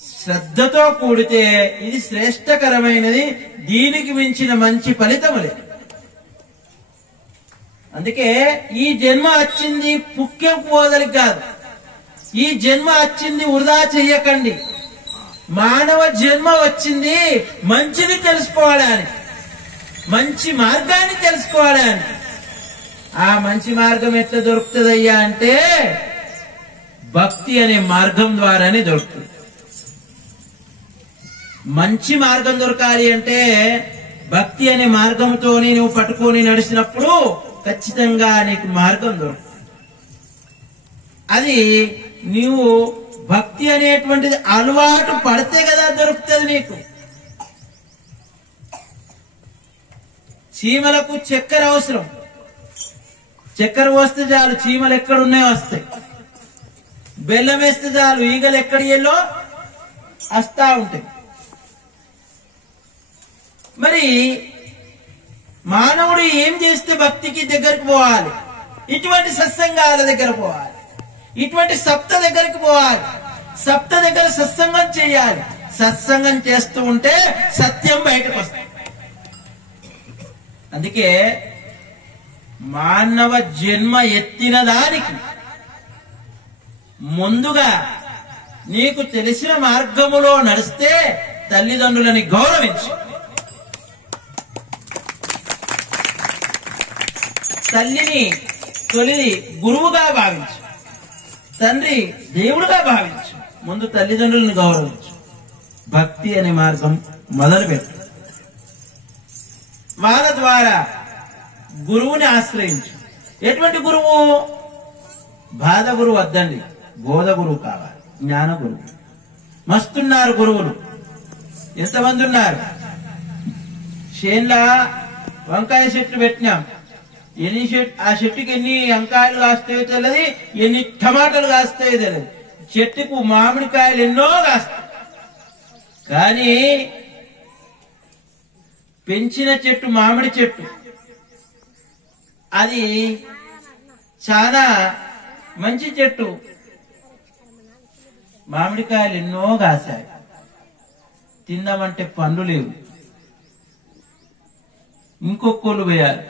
శ్రద్ధతో కూడితే ఇది శ్రేష్టకరమైనది, దీనికి మించిన మంచి ఫలితము లేదు. అందుకే ఈ జన్మ వచ్చింది పుక్యం పోదలికి కాదు, ఈ జన్మ వచ్చింది వృధా చెయ్యకండి. మానవ జన్మ వచ్చింది మంచిని తెలుసుకోవడానికి, మంచి మార్గాన్ని తెలుసుకోవడానికి. ఆ మంచి మార్గం ఎట్లా దొరుకుతుందయ్యా అంటే భక్తి అనే మార్గం ద్వారానే దొరుకుతుంది. మంచి మార్గం దొరకాలి అంటే భక్తి అనే మార్గంతోని నువ్వు పట్టుకొని నడిచినప్పుడు ఖచ్చితంగా నీకు మార్గం దొరుకుతుంది. అది నీవు భక్తి అనేటువంటిది అలవాటు పడితే కదా దొరుకుతుంది నీకు. చీమలకు చక్కెర అవసరం, చక్కెర పోస్తే చాలు చీమలు ఎక్కడున్నాయో వస్తాయి. బెల్లం వేస్తే చాలు ఈగలు ఎక్కడి ఎల్లో వస్తా ఉంటాయి. మరి మానవుడు ఏం చేస్తే భక్తికి దగ్గరికి పోవాలి? ఇటువంటి సత్సంగాల దగ్గర పోవాలి, ఇటువంటి సప్త దగ్గరికి పోవాలి, సప్త దగ్గర సత్సంగం చేయాలి. సత్సంగం చేస్తూ ఉంటే సత్యం బయటకు వస్తుంది. అందుకే మానవ జన్మ ఎత్తిన దానికి ముందుగా నీకు తెలిసిన మార్గములో నడిస్తే తల్లిదండ్రులని గౌరవించు, తల్లిని తొలి గురువుగా భావించు, తండ్రి దేవుడుగా భావించు. ముందు తల్లిదండ్రులను గౌరవించు, భక్తి అనే మార్గం మొదలుపెట్టు. వాళ్ళ ద్వారా గురువుని ఆశ్రయించు. ఎటువంటి గురువు? బాధ గురువు వద్దండి, బోధ గురువు కావాలి, జ్ఞాన గురువు. మస్తున్నారు గురువులు, ఎంతమంది ఉన్నారు. చేన్లా వంకాయ చెట్లు పెట్టినాం, ఆ చెట్టుకి ఎన్ని వంకాయలు కాస్తాయో తెలియదు, ఎన్ని టమాటాలు కాస్తాయో తెలియదు. చెట్టుకు మామిడికాయలు ఎన్నో కాస్తాయి. కానీ పెంచిన చెట్టు మామిడి చెట్టు అది చాలా మంచి చెట్టు, మామిడికాయలు ఎన్నో కాశాయి. తిందామంటే పండ్లు లేవు, ఇంకొకళ్ళు వేయాలి.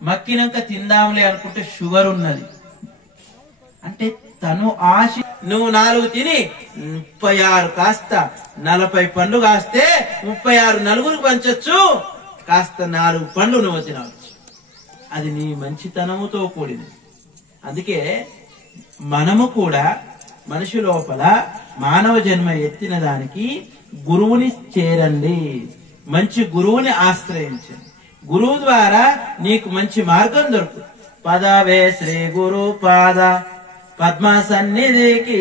మక్కినాక తిందాంలే అనుకుంటే షుగర్ ఉన్నది. అంటే తను ఆశ నువ్వు 4 తిని 36 కాస్త 40 పండ్లు కాస్తే 36 నలుగురికి పంచొచ్చు, కాస్త 4 పండ్లు నువ్వు తినవచ్చు. అది నీ మంచితనముతో కూడినది. అందుకే మనము కూడా మనిషి లోపల మానవ జన్మ ఎత్తిన దానికి గురువుని చేరండి, మంచి గురువుని ఆశ్రయించండి. గురువు ద్వారా నీకు మంచి మార్గం దొరుకుతుంది. పదవే శ్రీ గురు పాద పద్మ సన్నిధికి,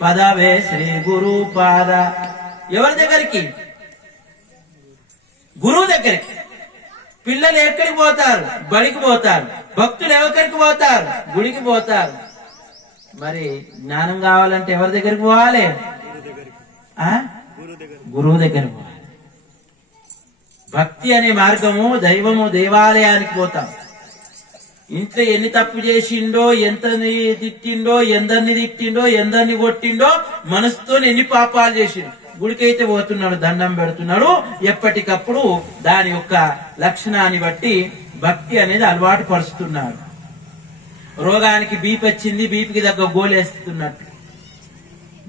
పదవే శ్రీ గురు పాద. ఎవరి దగ్గరికి? గురువు దగ్గరికి. పిల్లలు ఎక్కడికి పోతారు? బడికి పోతారు. భక్తులు ఎవరికి పోతారు? గుడికి పోతారు. మరి జ్ఞానం కావాలంటే ఎవరి దగ్గరికి పోవాలి? గురువు దగ్గరికి పోవాలి. భక్తి అనే మార్గము దైవము దేవాలయానికి పోతాం. ఇంట్లో ఎన్ని తప్పు చేసిండో, ఎంతని తిట్టిండో, ఎందరిని తిట్టిండో, ఎందరిని కొట్టిండో, మనసుతో ఎన్ని పాపాలు చేసిండో, గుడికైతే పోతున్నాడు, దండం పెడుతున్నాడు. ఎప్పటికప్పుడు దాని యొక్క లక్షణాన్ని బట్టి భక్తి అనేది అలవాటు పరుస్తున్నాడు. రోగానికి బీపీ వచ్చింది, బీపీకి దగ్గర గోలేస్తున్నట్టు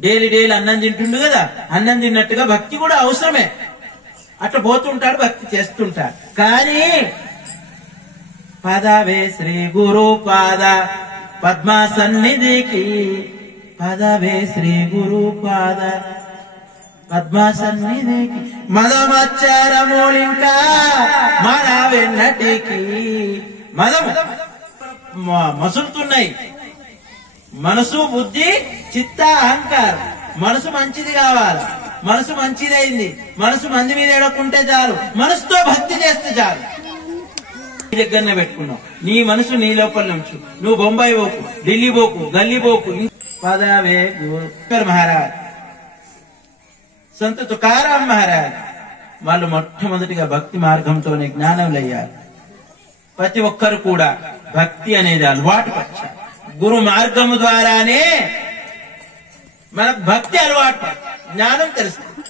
డైలీ అన్నం తింటుండు కదా, అన్నం తిన్నట్టుగా భక్తి కూడా అవసరమే. అట్లా పోతుంటాడు, భక్తి చేస్తుంటాడు. కానీ పదవే శ్రీ గురు పాద పద్మ సన్నిధికి, పదవే శ్రీ గురు పాద పద్మ సన్నిధికి, మదమచ్చరమూలింకా మన వెన్నటికి. మదము మసులుతున్నాయి, మనసు బుద్ధి చిత్త అహంకారం. మనసు మంచిది కావాలి, మనసు మంచిదైంది, మనసు మంది మీద ఎడకుంటే చాలు, మనసుతో భక్తి చేస్తే చాలు. నీ దగ్గరనే పెట్టుకున్నావు, నీ మనసు నీ లోపల ఉంచు. నువ్వు బొంబాయి పోకు, ఢిల్లీ పోకు, గల్లీ పోకు. పదవే గురు మహారాజ్, సంత తుకారాం మహారాజ్ వాళ్ళు మొట్టమొదటిగా భక్తి మార్గంతోనే జ్ఞానం అయ్యారు. ప్రతి ఒక్కరు కూడా భక్తి అనేది అలవాటు పరచాలి. గురు మార్గము ద్వారానే మనకు భక్తి అలవాటు. జ్ఞానం తెలుస్తుంది.